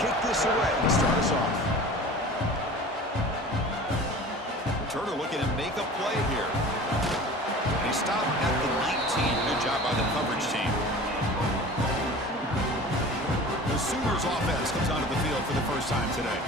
kick this away to start us off. Turner looking to make a play here. And he stopped at the 19. Good job by the coverage team. The Sooners offense comes onto the field for the first time today.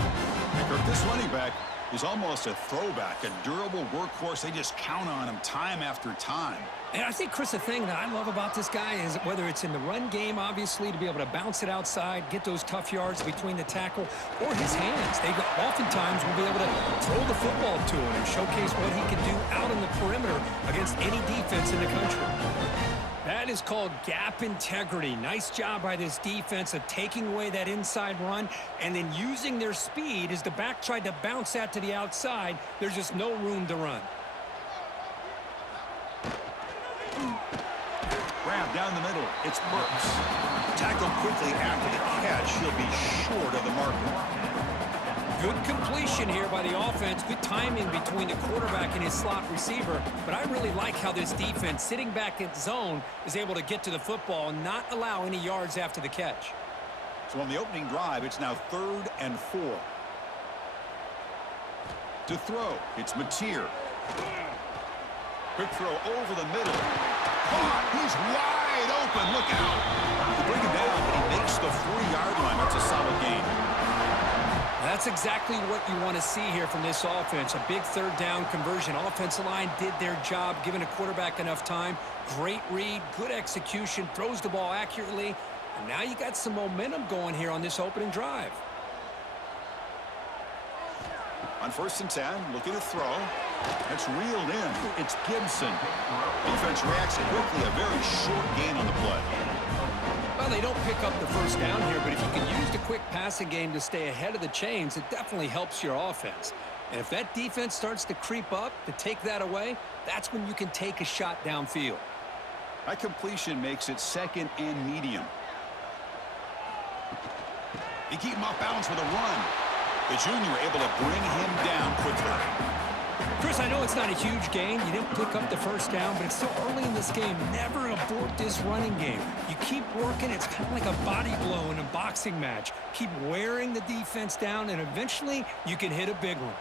And Kirk, this running back is almost a throwback, a durable workhorse. They just count on him time after time. And I think, Chris, the thing that I love about this guy is whether it's in the run game, obviously, to be able to bounce it outside, get those tough yards between the tackle, or his hands. They oftentimes will be able to throw the football to him and showcase what he can do out on the perimeter against any defense in the country. That is called gap integrity. Nice job by this defense of taking away that inside run and then using their speed as the back tried to bounce that to the outside. There's just no room to run. Grab down the middle. It's Burks. Tackled quickly after the catch. He'll be short of the marker. Good completion here by the offense. Good timing between the quarterback and his slot receiver. But I really like how this defense, sitting back in zone, is able to get to the football and not allow any yards after the catch. So on the opening drive, it's now 3rd and 4. To throw, it's Mateer. Quick throw over the middle. Caught. He's wide open. Look out. They bring him down, but he makes the 4-yard line. That's a solid gain. That's exactly what you want to see here from this offense. A big 3rd down conversion. Offensive line did their job, giving a quarterback enough time. Great read, good execution, throws the ball accurately. And now you got some momentum going here on this opening drive. On 1st and 10, looking to throw. It's reeled in. It's Gibson. Defense reacts quickly. A very short gain on the play. Well, they don't pick up the 1st down here, but if you can use the quick passing game to stay ahead of the chains, it definitely helps your offense. And if that defense starts to creep up to take that away, that's when you can take a shot downfield. That completion makes it 2nd and medium. They keep him off balance with a run. The junior able to bring him down quickly. Chris, I know it's not a huge gain. You didn't pick up the 1st down, but it's still early in this game. Never abort this running game. You keep working. It's kind of like a body blow in a boxing match. Keep wearing the defense down, and eventually you can hit a big one.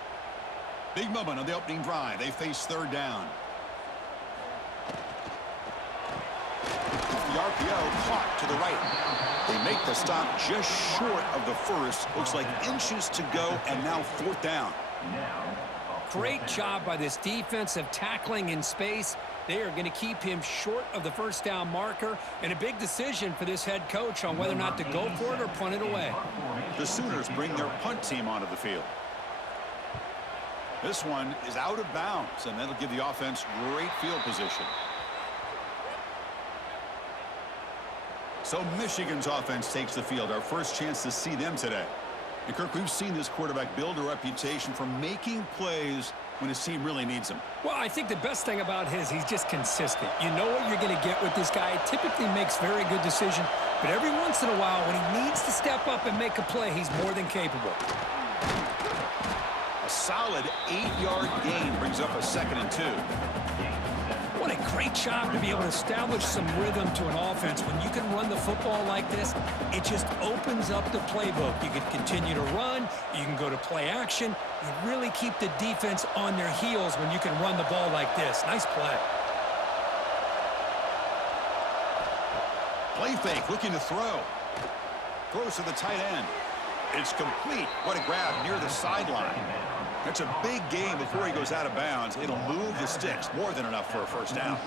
Big moment on the opening drive. They face 3rd down. The RPO caught to the right. They make the stop just short of the 1st. Looks like inches to go, and now 4th down. Great job by this defense of tackling in space. They are going to keep him short of the 1st down marker, and a big decision for this head coach on whether or not to go for it or punt it away. The Sooners bring their punt team onto the field. This one is out of bounds, and that'll give the offense great field position. So Michigan's offense takes the field. Our first chance to see them today. And Kirk, we've seen this quarterback build a reputation for making plays when his team really needs him. Well, I think the best thing about he's just consistent. You know what you're going to get with this guy. Typically makes very good decisions, but every once in a while when he needs to step up and make a play, he's more than capable. A solid 8-yard gain brings up a 2nd and 2. What a great job to be able to establish some rhythm to an offense. When you can run the football like this, it just opens up the playbook. You can continue to run. You can go to play action. You really keep the defense on their heels when you can run the ball like this. Nice play. Play fake, looking to throw. Throws to the tight end. It's complete. What a grab near the sideline. That's a big gain before he goes out of bounds. It'll move the sticks. More than enough for a 1st down.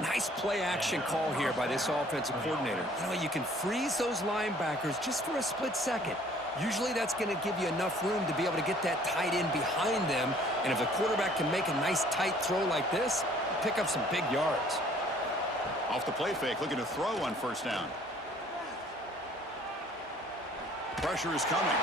Nice play-action call here by this offensive coordinator. You know, you can freeze those linebackers just for a split second. Usually that's going to give you enough room to be able to get that tight end behind them. And if the quarterback can make a nice tight throw like this, pick up some big yards. Off the play fake, looking to throw on 1st down. Pressure is coming.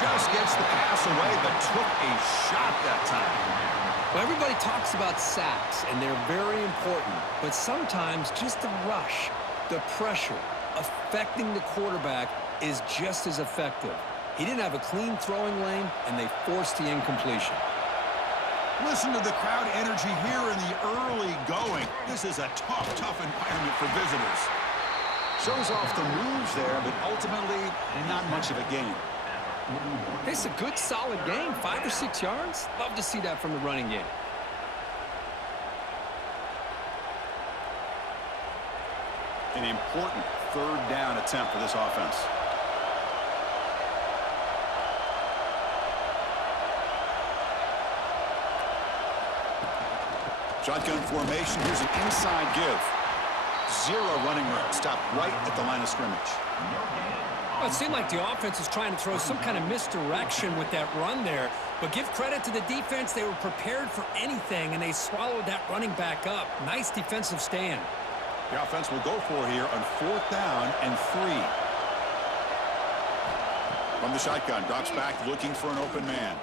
Just gets the pass away, but took a shot that time. Well, everybody talks about sacks, and they're very important. But sometimes just the rush, the pressure, affecting the quarterback is just as effective. He didn't have a clean throwing lane, and they forced the incompletion. Listen to the crowd energy here in the early going. This is a tough environment for visitors. Shows off the moves there, but ultimately not much of a gain. It's a good, solid game. 5 or 6 yards. Love to see that from the running game. An important third down attempt for this offense. Shotgun formation. Here's an inside give. Zero running room. Stopped right at the line of scrimmage. Well, it seemed like the offense was trying to throw some kind of misdirection with that run there. But give credit to the defense. They were prepared for anything, and they swallowed that running back up. Nice defensive stand. The offense will go for here on 4th down and 3. From the shotgun, drops back looking for an open man.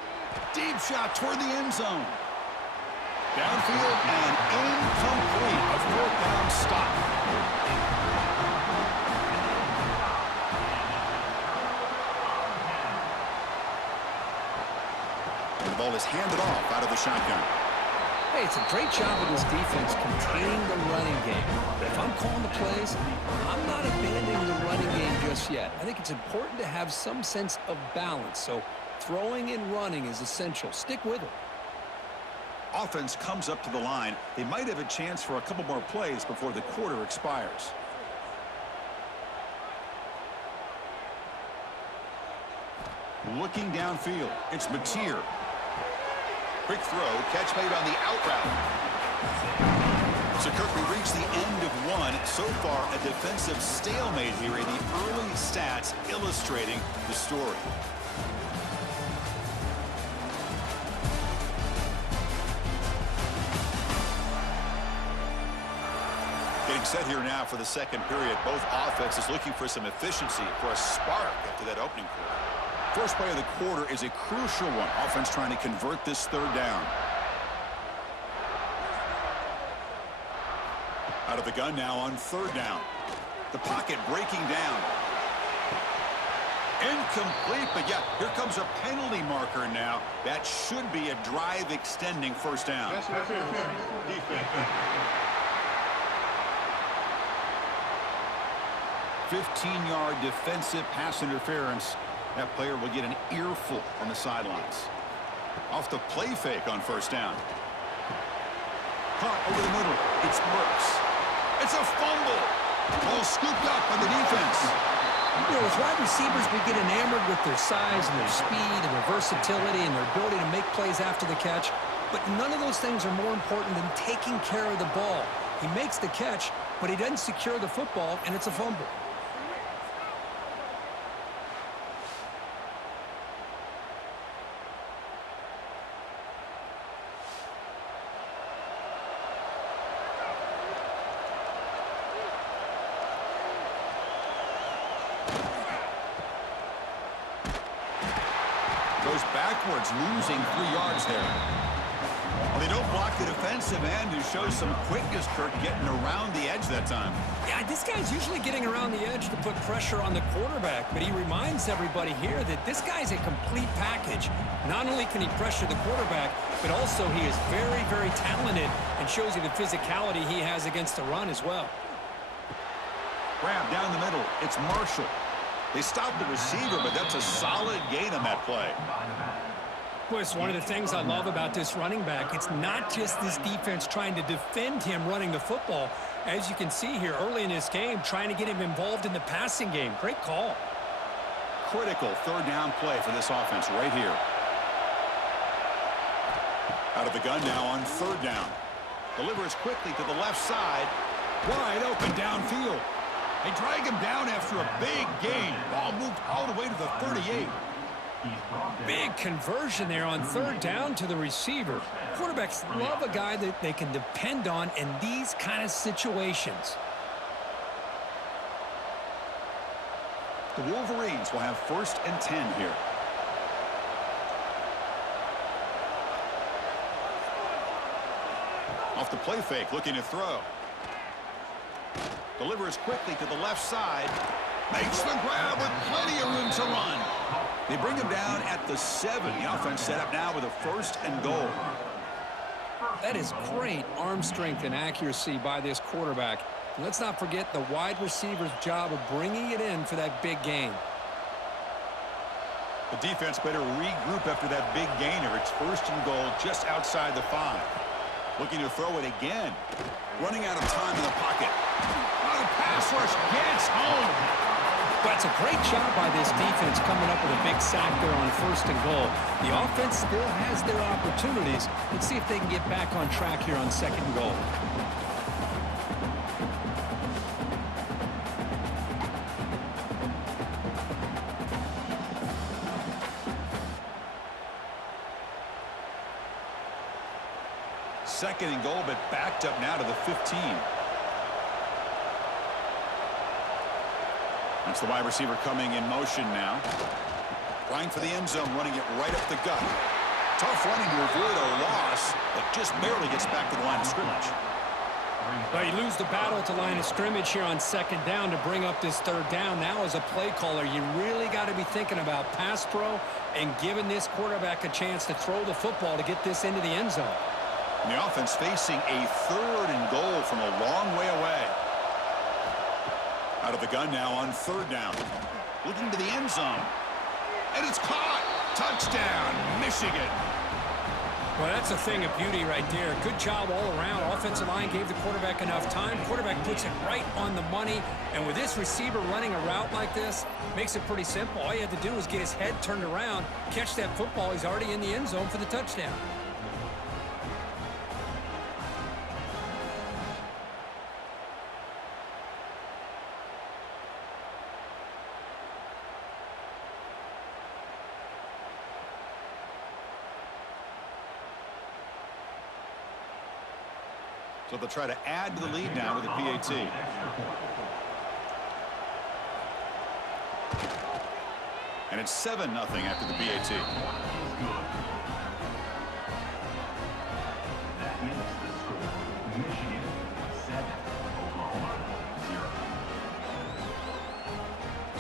Deep shot toward the end zone. Downfield and incomplete. A 4th down stop. And the ball is handed off out of the shotgun. Hey, it's a great job of this defense containing the running game. But if I'm calling the plays, I'm not abandoning the running game just yet. I think it's important to have some sense of balance. So throwing and running is essential. Stick with it. Offense comes up to the line. They might have a chance for a couple more plays before the quarter expires. Looking downfield, it's Mateer. Quick throw, catch made on the out route. So Kirk, we reach the end of one. So far, a defensive stalemate here in the early stats illustrating the story. Getting set here now for the second period. Both offenses looking for some efficiency, for a spark after that opening quarter. First play of the quarter is a crucial one. Offense trying to convert this third down. Out of the gun now on 3rd down. The pocket breaking down. Incomplete, but yeah, here comes a penalty marker now. That should be a drive extending first down. Defense. 15-yard defensive pass interference. That player will get an earful on the sidelines. Off the play fake on first down. Caught over the middle. It's Burks. It's a fumble. Ball scooped up on the defense. You know, with wide receivers, we get enamored with their size and their speed and their versatility and their ability to make plays after the catch. But none of those things are more important than taking care of the ball. He makes the catch, but he doesn't secure the football, and it's a fumble. Goes backwards, losing 3 yards there. Well, they don't block the defensive end, who shows some quickness, Kirk, getting around the edge that time. Yeah, this guy's usually getting around the edge to put pressure on the quarterback, but he reminds everybody here that this guy's a complete package. Not only can he pressure the quarterback, but also he is very, very talented and shows you the physicality he has against the run as well. Grab down the middle. It's Marshall. They stopped the receiver, but that's a solid gain on that play. Well, it's one of the things I love about this running back. It's not just this defense trying to defend him running the football. As you can see here early in this game, trying to get him involved in the passing game. Great call. Critical third down play for this offense right here. Out of the gun now on 3rd down. Delivers quickly to the left side. Wide open downfield. They drag him down after a big gain. Ball moved all the way to the 38. Big conversion there on 3rd down to the receiver. Quarterbacks love a guy that they can depend on in these kind of situations. The Wolverines will have 1st and 10 here. Off the play fake, looking to throw. Delivers quickly to the left side. Makes the grab with plenty of room to run. They bring him down at the 7. The offense set up now with a 1st and goal. That is great arm strength and accuracy by this quarterback. Let's not forget the wide receiver's job of bringing it in for that big gain. The defense better regroup after that big gainer. It's 1st and goal just outside the 5. Looking to throw it again. Running out of time in the pocket. Oh, the pass rush gets home. That's a great job by this defense coming up with a big sack there on 1st and goal. The offense still has their opportunities. Let's see if they can get back on track here on 2nd and goal. Second and goal, but backed up now to the 15. That's the wide receiver coming in motion now. Trying for the end zone, running it right up the gut. Tough running to avoid a loss, but just barely gets back to the line of scrimmage. Well, you lose the battle at the line of scrimmage here on 2nd down to bring up this 3rd down. Now, as a play caller, you really got to be thinking about pass pro and giving this quarterback a chance to throw the football to get this into the end zone. And the offense facing a 3rd and goal from a long way away. Out of the gun now on 3rd down. Looking to the end zone. And it's caught. Touchdown, Michigan. Well, that's a thing of beauty right there. Good job all around. Offensive line gave the quarterback enough time. Quarterback puts it right on the money. And with this receiver running a route like this, makes it pretty simple. All you have to do is get his head turned around, catch that football. He's already in the end zone for the touchdown. So they'll try to add to the lead now with the PAT. And it's 7-0 after the PAT.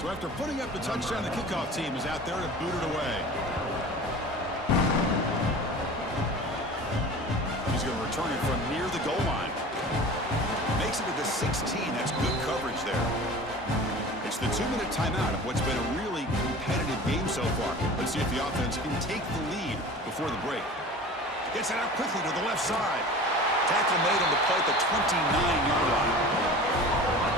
So after putting up the touchdown, the kickoff team is out there to boot it away. He's going to return it from near the goal line. Makes it to the 16. That's good coverage there. It's the 2-minute timeout of what's been a really competitive game so far. Let's see if the offense can take the lead before the break. Gets it out quickly to the left side. Tackle made on the play at the 29-yard line.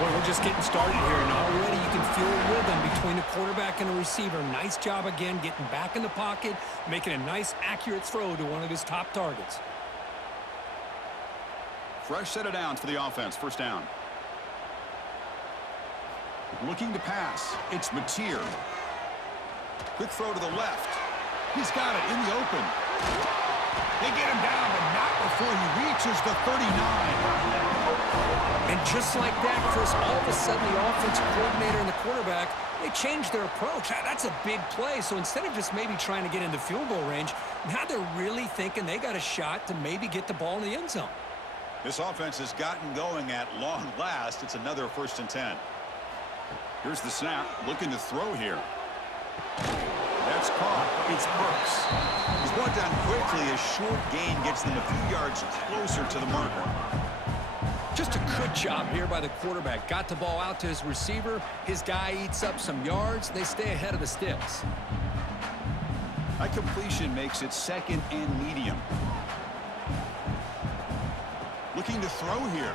Well, we're just getting started here, and already you can feel a rhythm between the quarterback and the receiver. Nice job again getting back in the pocket, making a nice, accurate throw to one of his top targets. Fresh set of downs for the offense. 1st down. Looking to pass. It's Mateer. Quick throw to the left. He's got it in the open. They get him down, but not before he reaches the 39. And just like that, Chris, all of a sudden the offensive coordinator and the quarterback, they changed their approach. That's a big play. So instead of just maybe trying to get into field goal range, now they're really thinking they got a shot to maybe get the ball in the end zone. This offense has gotten going at long last. It's another 1st and 10. Here's the snap. Looking to throw here. That's caught. It's Burks. He's brought down quickly. A short gain gets them a few yards closer to the marker. Just a good job here by the quarterback. Got the ball out to his receiver. His guy eats up some yards. They stay ahead of the sticks. That completion makes it 2nd and medium. Looking to throw here.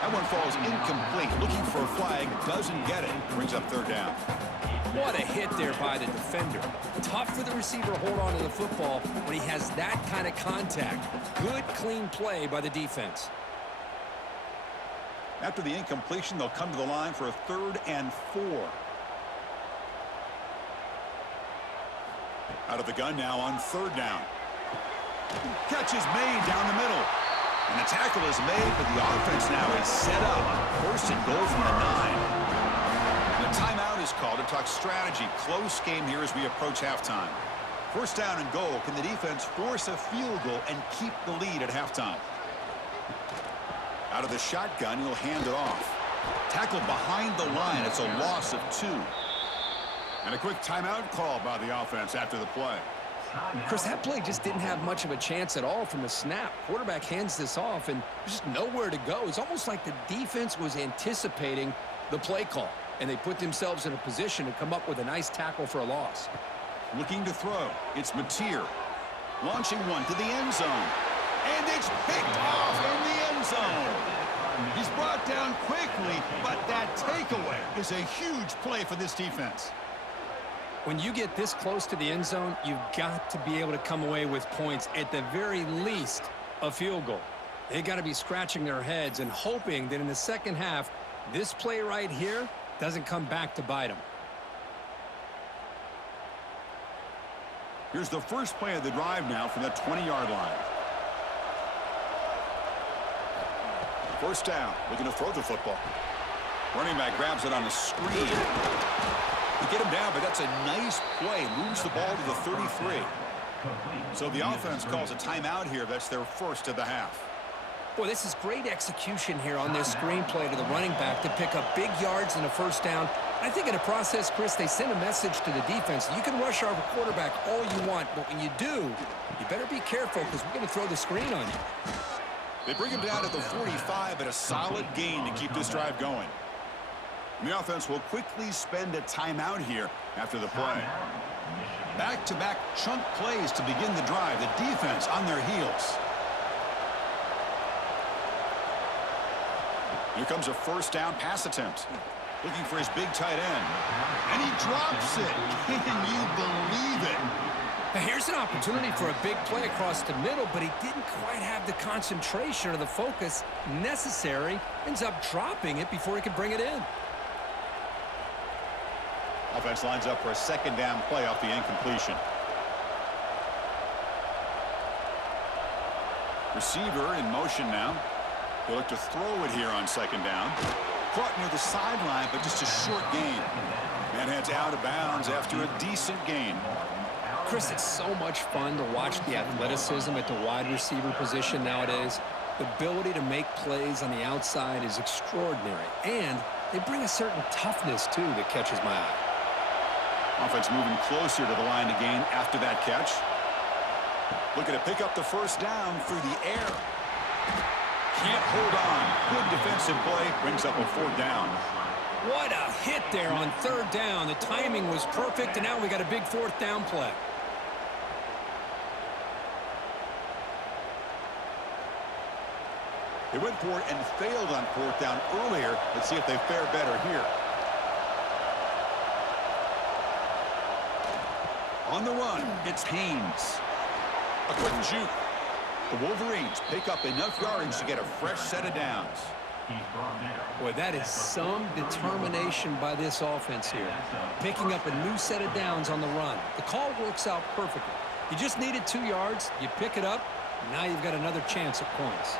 That one falls incomplete. Looking for a flag. Doesn't get it. Brings up 3rd down. What a hit there by the defender. Tough for the receiver to hold on to the football when he has that kind of contact. Good, clean play by the defense. After the incompletion, they'll come to the line for a 3rd and 4. Out of the gun now on 3rd down. Catch is made down the middle. And the tackle is made, but the offense now is set up. 1st and goal from the 9. The timeout is called to talk strategy. Close game here as we approach halftime. 1st down and goal. Can the defense force a field goal and keep the lead at halftime? Out of the shotgun, he'll hand it off. Tackled behind the line. It's a loss of 2. And a quick timeout call by the offense after the play. Chris, that play just didn't have much of a chance at all from the snap. Quarterback hands this off, and there's just nowhere to go. It's almost like the defense was anticipating the play call, and they put themselves in a position to come up with a nice tackle for a loss. Looking to throw. It's Mateer. Launching one to the end zone. And it's picked off in the end zone. He's brought down quickly, but that takeaway is a huge play for this defense. When you get this close to the end zone, you've got to be able to come away with points, at the very least, a field goal. They got to be scratching their heads and hoping that in the second half, this play right here doesn't come back to bite them. Here's the first play of the drive now from the 20-yard line. First down, looking to throw the football. Running back grabs it on a screen. They get him down, but that's a nice play. Moves the ball to the 33. So the offense calls a timeout here. That's their first of the half. Boy, this is great execution here on this screenplay to the running back to pick up big yards and a first down. I think in the process, Chris, they send a message to the defense. You can rush our quarterback all you want, but when you do, you better be careful because we're going to throw the screen on you. They bring him down at the 45, but a solid gain to keep this drive going. And the offense will quickly spend a timeout here after the play. Back-to-back chunk plays to begin the drive. The defense on their heels. Here comes a first down pass attempt. Looking for his big tight end. And he drops it. Can you believe it? Now here's an opportunity for a big play across the middle, but he didn't quite have the concentration or the focus necessary. Ends up dropping it before he could bring it in. Offense lines up for a second down play off the incompletion. Receiver in motion now. He'll look to throw it here on second down. Caught near the sideline, but just a short gain. And heads out of bounds after a decent gain. Chris, it's so much fun to watch the athleticism at the wide receiver position nowadays. The ability to make plays on the outside is extraordinary. And they bring a certain toughness, too, that catches my eye. Offense moving closer to the line to gain after that catch. Looking to pick up the first down through the air. Can't hold on. Good defensive play. Brings up a fourth down. What a hit there on third down. The timing was perfect, and now we got a big fourth down play. They went for it and failed on fourth down earlier. Let's see if they fare better here. On the run, it's Haynes. A quick juke. The Wolverines pick up enough yardage to get a fresh set of downs. Boy, that is some determination by this offense here. Picking up a new set of downs on the run. The call works out perfectly. You just needed 2 yards. You pick it up. Now you've got another chance at points.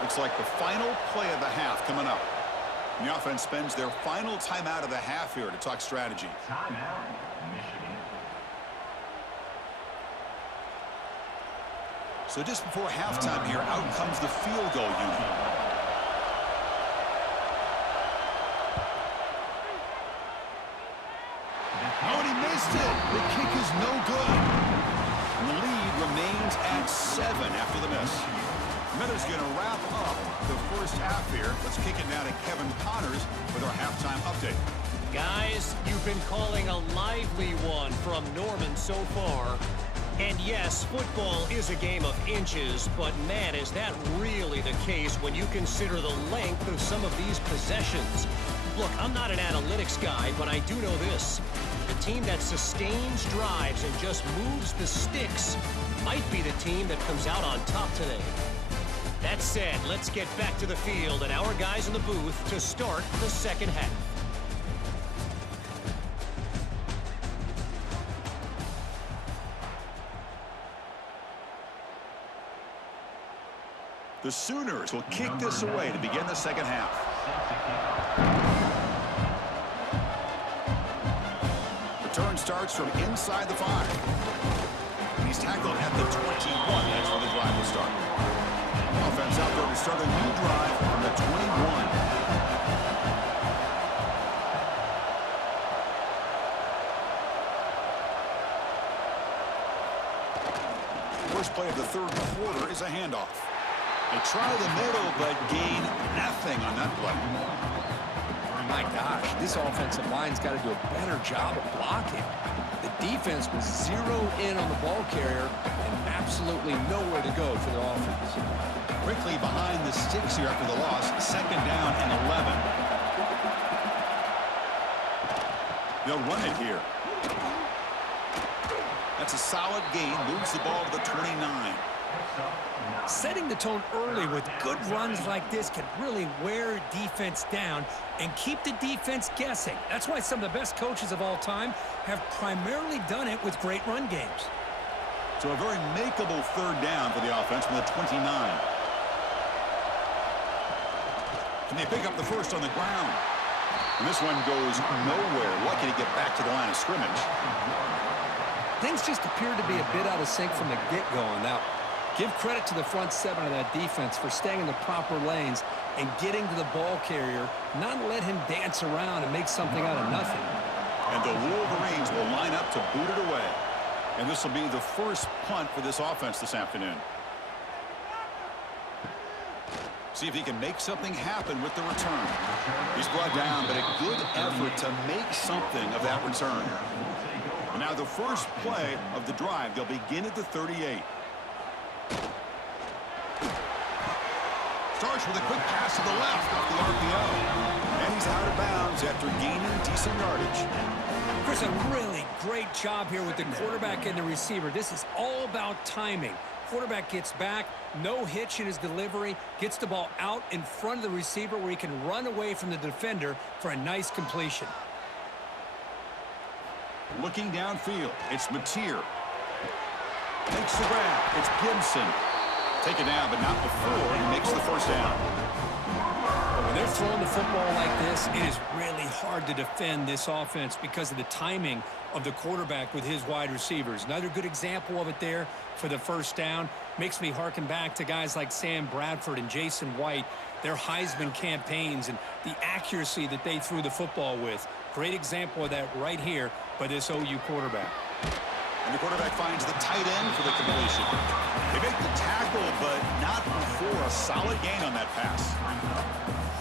Looks like the final play of the half coming up. And the offense spends their final timeout of the half here to talk strategy. So just before halftime here, out comes the field goal unit. Oh, and he missed it. The kick is no good. And the lead remains at 7 after the miss. Miller's going to wrap up the first half here. Let's kick it now to Kevin Connors with our halftime update. Guys, you've been calling a lively one from Norman so far. And yes, football is a game of inches, but man, is that really the case when you consider the length of some of these possessions. Look, I'm not an analytics guy, but I do know this. The team that sustains drives and just moves the sticks might be the team that comes out on top today. That said, let's get back to the field and our guys in the booth to start the second half. The Sooners will kick this away to begin the second half. Return starts from inside the 5. And he's tackled at the 21. That's where the drive will start. Offense out there to start a new drive from the 21. First play of the third quarter is a handoff. They try the middle, but gain nothing on that play. My gosh, this offensive line's got to do a better job of blocking. The defense was zeroed in on the ball carrier and absolutely nowhere to go for the offense. Quickly behind the sticks here after the loss. Second down and 11. They'll run it here. That's a solid gain. Moves the ball to the 29. Setting the tone early with good runs like this can really wear defense down and keep the defense guessing. That's why some of the best coaches of all time have primarily done it with great run games. So a very makeable third down for the offense from the 29. And they pick up the first on the ground. And this one goes nowhere. Lucky to get back to the line of scrimmage. Things just appeared to be a bit out of sync from the get-go on that one. Give credit to the front seven of that defense for staying in the proper lanes and getting to the ball carrier, not let him dance around and make something out of nothing. And the Wolverines will line up to boot it away. And this will be the first punt for this offense this afternoon. See if he can make something happen with the return. He's brought down, but a good effort to make something of that return. And now the first play of the drive, they'll begin at the 38. Starts with a quick pass to the left off the RPO. And he's out of bounds after gaining decent yardage. Chris, a really great job here with the quarterback and the receiver. This is all about timing. Quarterback gets back, no hitch in his delivery, gets the ball out in front of the receiver where he can run away from the defender for a nice completion. Looking downfield, it's Mateer. Makes the grab. It's Gibson. Taken down, but not before he makes the first down. When they're throwing the football like this, it is really hard to defend this offense because of the timing of the quarterback with his wide receivers. Another good example of it there for the first down. Makes me harken back to guys like Sam Bradford and Jason White, their Heisman campaigns and the accuracy that they threw the football with. Great example of that right here by this OU quarterback. And the quarterback finds the tight end for the completion. They make the tackle, but not before a solid gain on that pass.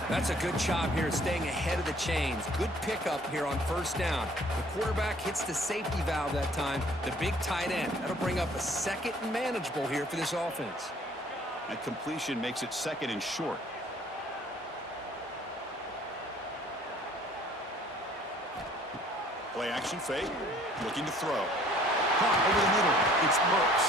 That's a good job here staying ahead of the chains. Good pickup here on first down. The quarterback hits the safety valve that time, the big tight end. That'll bring up a second and manageable here for this offense. That completion makes it second and short. Play action fake, looking to throw. Caught over the middle, it's Burks.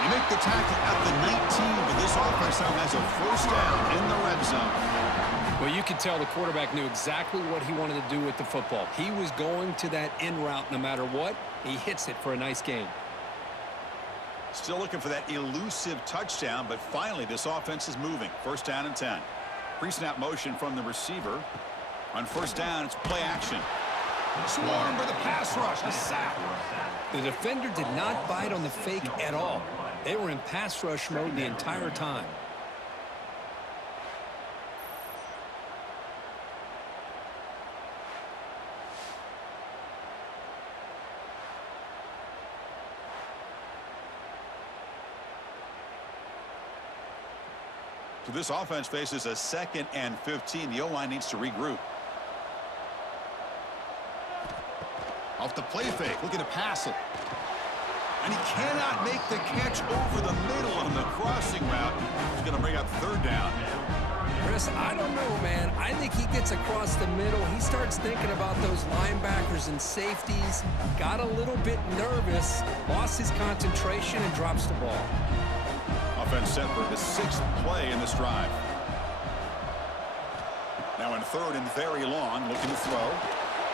You make the tackle at the 19, but this offense now has a first down in the red zone. Well, you can tell the quarterback knew exactly what he wanted to do with the football. He was going to that in route no matter what. He hits it for a nice gain. Still looking for that elusive touchdown, but finally this offense is moving. First down and 10. Pre-snap motion from the receiver. On first down, it's play action. Swarmed by the pass rush, a sack. The defender did not bite on the fake at all. They were in pass rush mode the entire time. So this offense faces a 2nd and 15. The O-line needs to regroup. Off the play fake, looking to pass it. And he cannot make the catch over the middle on the crossing route. He's going to bring up third down. Chris, I don't know, man. I think he gets across the middle. He starts thinking about those linebackers and safeties. Got a little bit nervous, lost his concentration, and drops the ball. Offense set for the 6th play in this drive. Now in third and very long, looking to throw.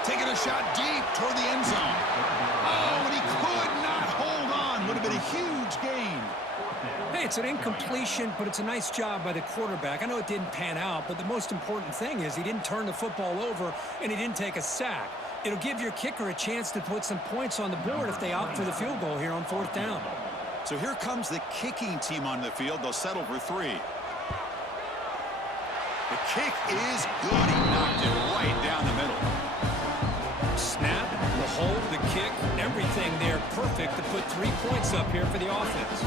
Taking a shot deep toward the end zone. Oh, and he could not hold on. Would have been a huge gain. Hey, it's an incompletion, but it's a nice job by the quarterback. I know it didn't pan out, but the most important thing is he didn't turn the football over and he didn't take a sack. It'll give your kicker a chance to put some points on the board if they opt for the field goal here on fourth down. So here comes the kicking team on the field. They'll settle for 3. The kick is good. He knocked it right down the middle. Snap, the hold, the kick, everything there perfect to put 3 points up here for the offense.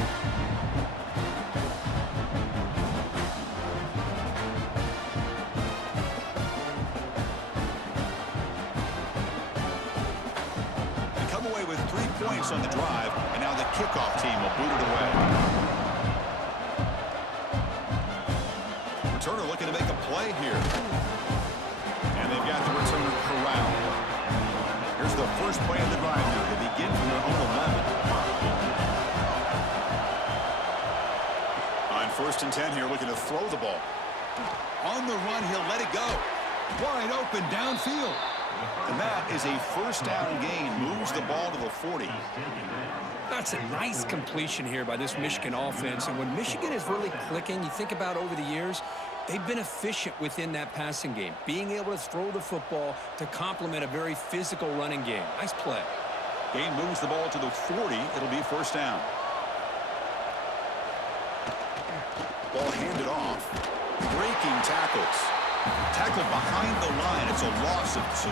They come away with 3 points on the drive, and now the kickoff team will boot it away. Returner looking to make a play here. And they've got the returner corralled. Here's the first play of the drive now. They begin from their own 11. On 1st and 10 here, looking to throw the ball. On the run, he'll let it go. Wide open downfield. And that is a first down gain. Moves the ball to the 40. That's a nice completion here by this Michigan offense. And when Michigan is really clicking, you think about over the years, they've been efficient within that passing game, being able to throw the football to complement a very physical running game. Nice play. Gain moves the ball to the 40. It'll be first down. Ball handed off. Breaking tackles. Tackled behind the line. It's a loss of 2.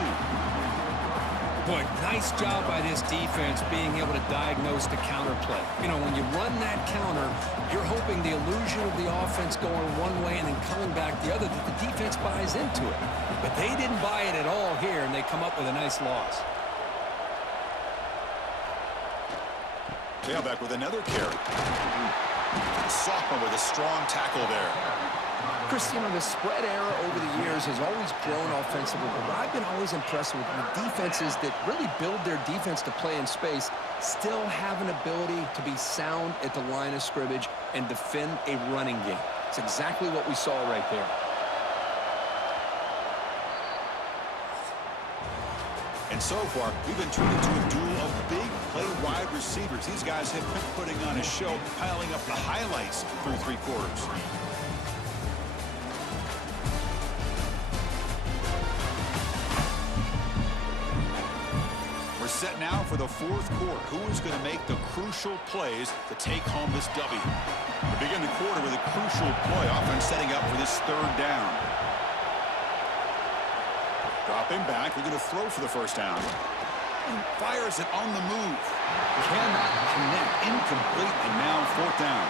Boy, nice job by this defense being able to diagnose the counter play. You know, when you run that counter, you're hoping the illusion of the offense going one way and then coming back the other, that the defense buys into it. But they didn't buy it at all here, and they come up with a nice loss. Tailback with another carry. Sophomore with a strong tackle there. Chris, you know, the spread era over the years has always grown offensively, but I've been always impressed with the defenses that really build their defense to play in space, still have an ability to be sound at the line of scrimmage and defend a running game. It's exactly what we saw right there. And so far, we've been treated to a duel of big play wide receivers. These guys have been putting on a show, piling up the highlights through 3 quarters. We're set now for the 4th quarter. Who is going to make the crucial plays to take home this W? We begin the quarter with a crucial play. Offense setting up for this 3rd down. Dropping back. We're going to throw for the first down. Fires it on the move. Cannot connect. Incomplete. And now 4th down.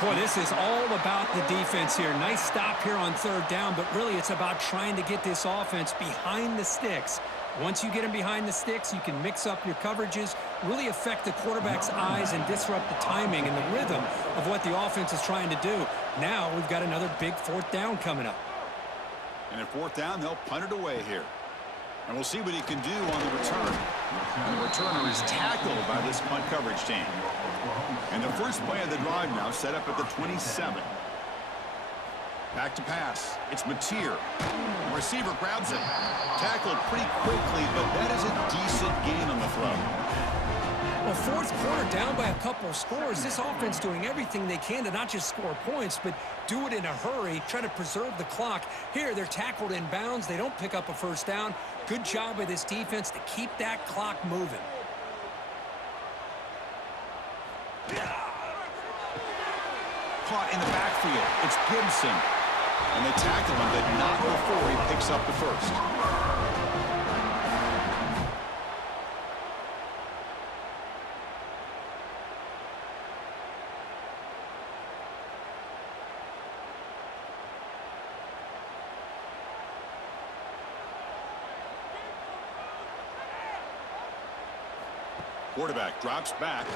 Boy, this is all about the defense here. Nice stop here on 3rd down, but really it's about trying to get this offense behind the sticks. Once you get them behind the sticks, you can mix up your coverages, really affect the quarterback's eyes and disrupt the timing and the rhythm of what the offense is trying to do. Now we've got another big 4th down coming up. And at 4th down, they'll punt it away here. And we'll see what he can do on the return. And the returner is tackled by this punt coverage team. And the first play of the drive now set up at the 27. Back to pass. It's Mateer. The receiver grabs it. Tackled pretty quickly, but that is a decent gain on the throw. Well, 4th quarter down by a couple of scores. This offense doing everything they can to not just score points, but do it in a hurry, try to preserve the clock. Here, they're tackled in bounds. They don't pick up a first down. Good job by this defense to keep that clock moving. Caught in the backfield. It's Gibson. And they tackle him, but not before he picks up the first. Quarterback drops back.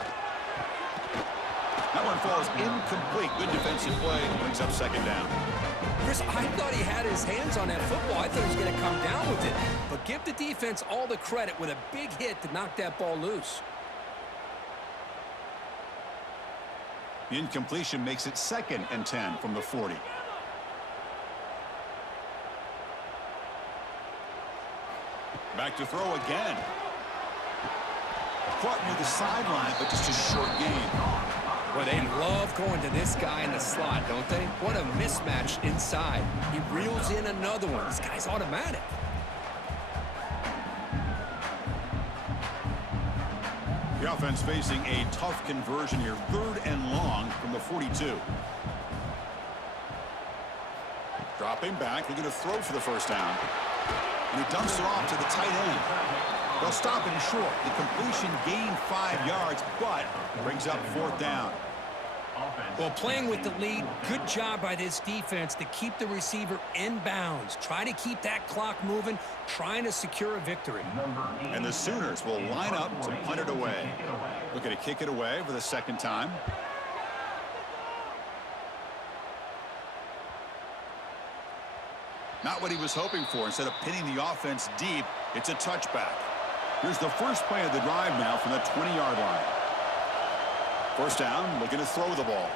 That one falls incomplete. Good defensive play. Brings up 2nd down. Chris, I thought he had his hands on that football. I thought he was going to come down with it. But give the defense all the credit with a big hit to knock that ball loose. The incompletion makes it 2nd and 10 from the 40. Back to throw again. Caught near the sideline, but just a short gain. Well, they love going to this guy in the slot, don't they? What a mismatch inside. He reels in another one. This guy's automatic. The offense facing a tough conversion here. 3rd and long from the 42. Dropping back. They're going to throw for the first down. And he dumps it off to the tight end. They'll stop him short. The completion gained 5 yards, but brings up 4th down. Well, playing with the lead, good job by this defense to keep the receiver in bounds. Try to keep that clock moving, trying to secure a victory. And the Sooners will line up to punt it away. Looking to kick it away for the 2nd time. Not what he was hoping for. Instead of pinning the offense deep, it's a touchback. Here's the first play of the drive now from the 20-yard line. 1st down, looking to throw the ball.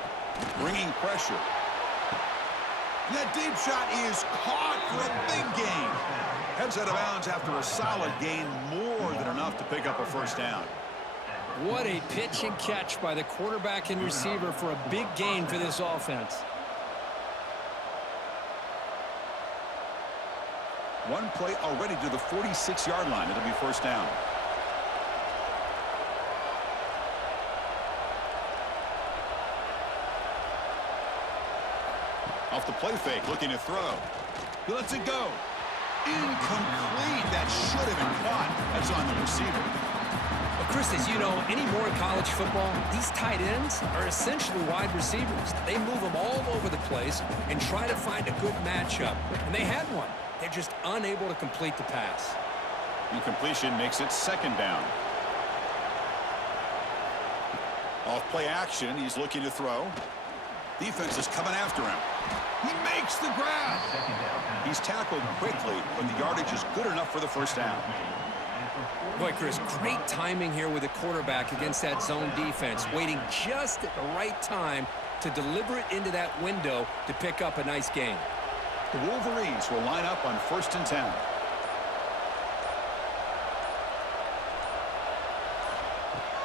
Bringing pressure. And that deep shot is caught for a big gain. Heads out of bounds after a solid gain, more than enough to pick up a 1st down. What a pitch and catch by the quarterback and receiver for a big gain for this offense. One play already to the 46-yard line. It'll be 1st down. Off the play fake, looking to throw. He lets it go. Incomplete. That should have been caught. That's on the receiver. Well, Chris, as you know, anymore in college football, these tight ends are essentially wide receivers. They move them all over the place and try to find a good matchup. And they had one. They're just unable to complete the pass. Incompletion makes it 2nd down. Off play action, he's looking to throw. Defense is coming after him. He makes the grab. He's tackled quickly, but the yardage is good enough for the 1st down. Boy, Chris, great timing here with the quarterback against that zone defense, waiting just at the right time to deliver it into that window to pick up a nice gain. The Wolverines will line up on 1st and 10.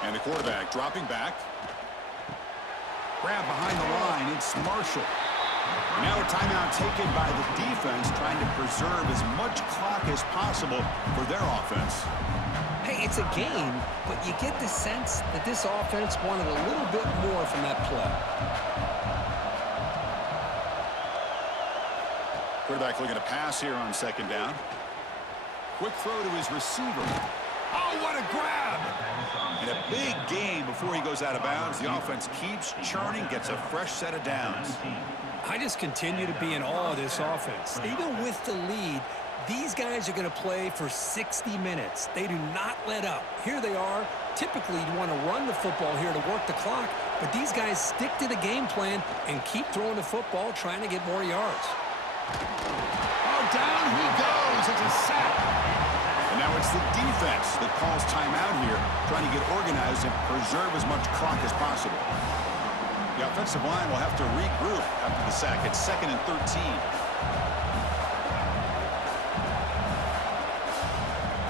And the quarterback dropping back. Grab behind the line. It's Marshall. And now a timeout taken by the defense, trying to preserve as much clock as possible for their offense. Hey, it's a game, but you get the sense that this offense wanted a little bit more from that play. Quarterback looking to pass here on 2nd down. Quick throw to his receiver. Oh, what a grab! And a big gain before he goes out of bounds. The offense keeps churning, gets a fresh set of downs. I just continue to be in awe of this offense. Even with the lead, these guys are going to play for 60 minutes. They do not let up. Here they are. Typically, you want to run the football here to work the clock, but these guys stick to the game plan and keep throwing the football, trying to get more yards. Oh, down he goes. It's a sack. And now it's the defense that calls timeout here, trying to get organized and preserve as much clock as possible. The offensive line will have to regroup after the sack. It's 2nd and 13.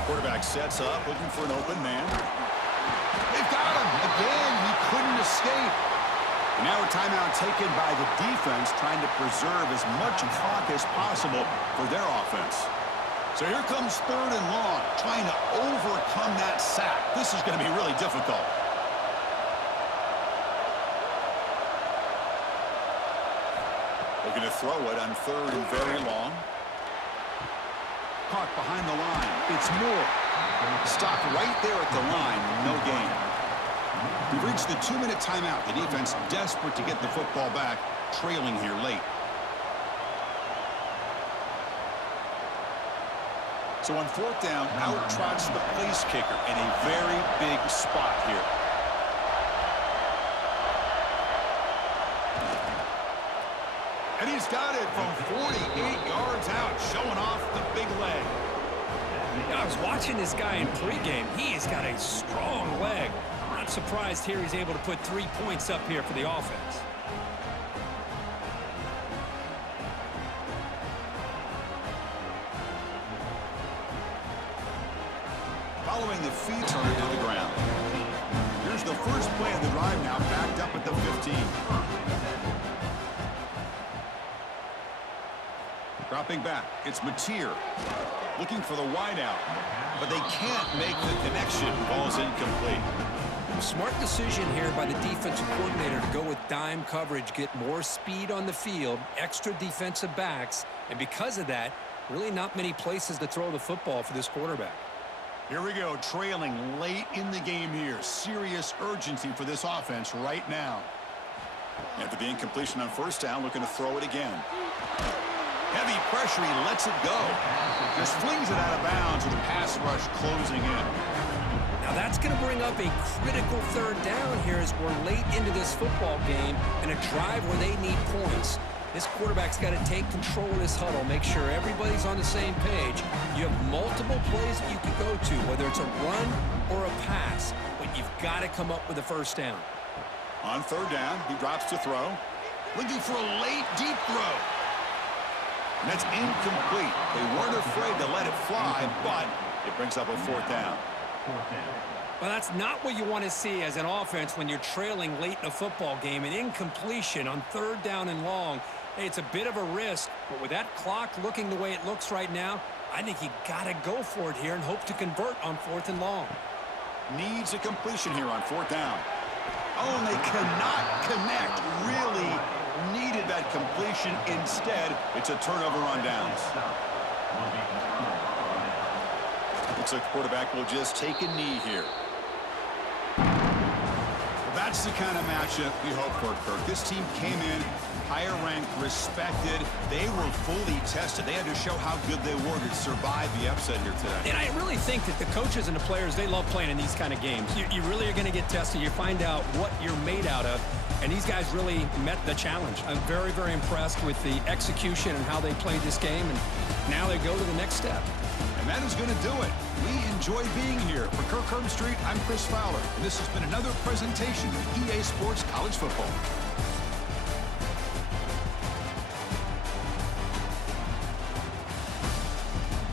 Quarterback sets up, looking for an open man. They've got him. Again, he couldn't escape. And now a timeout taken by the defense, trying to preserve as much clock as possible for their offense. So here comes 3rd and long, trying to overcome that sack. This is going to be really difficult. Looking to throw it on 3rd and very long. Caught behind the line. It's Moore. Stopped right there at the line. No gain. We've reached the 2-minute timeout. The defense desperate to get the football back, trailing here late. So on 4th down, out trots the place kicker in a very big spot here. And he's got it from 48 yards out, showing off the big leg. I was watching this guy in pregame. He has got a strong leg. Not surprised here he's able to put 3 points up here for the offense. Following the feet turn to the ground. Here's the first play of the drive now, backed up at the 15. Dropping back, it's Mateer. Looking for the wideout, but they can't make the connection. Ball's incomplete. Smart decision here by the defensive coordinator to go with dime coverage, get more speed on the field, extra defensive backs, and because of that, really not many places to throw the football for this quarterback. Here we go, trailing late in the game here. Serious urgency for this offense right now. After the incompletion on first down, looking to throw it again. Heavy pressure, he lets it go. Just flings it out of bounds with the pass rush closing in. Now that's going to bring up a critical third down here as we're late into this football game in a drive where they need points. This quarterback's got to take control of this huddle, make sure everybody's on the same page. You have multiple plays that you could go to, whether it's a run or a pass, but you've got to come up with a first down. On third down, he drops to throw. Looking for a late, deep throw. And that's incomplete. They weren't afraid to let it fly, but it brings up a fourth down. Well, that's not what you want to see as an offense when you're trailing late in a football game. An incompletion on third down and long. Hey, it's a bit of a risk, but with that clock looking the way it looks right now, I think you got to go for it here and hope to convert on fourth and long. Needs a completion here on fourth down. Oh, and they cannot connect. Really needed that completion. Instead, it's a turnover on downs. Looks like the quarterback will just take a knee here. Well, that's the kind of matchup we hope for, Kirk. This team came in higher ranked, respected. They were fully tested. They had to show how good they were to survive the upset here today. And I really think that the coaches and the players, they love playing in these kind of games. You really are going to get tested. You find out what you're made out of. And these guys really met the challenge. I'm very, very impressed with the execution and how they played this game. And now they go to the next step. And that is going to do it. We enjoy being here. For Kirk Herbstreit, I'm Chris Fowler. And this has been another presentation of EA Sports College Football.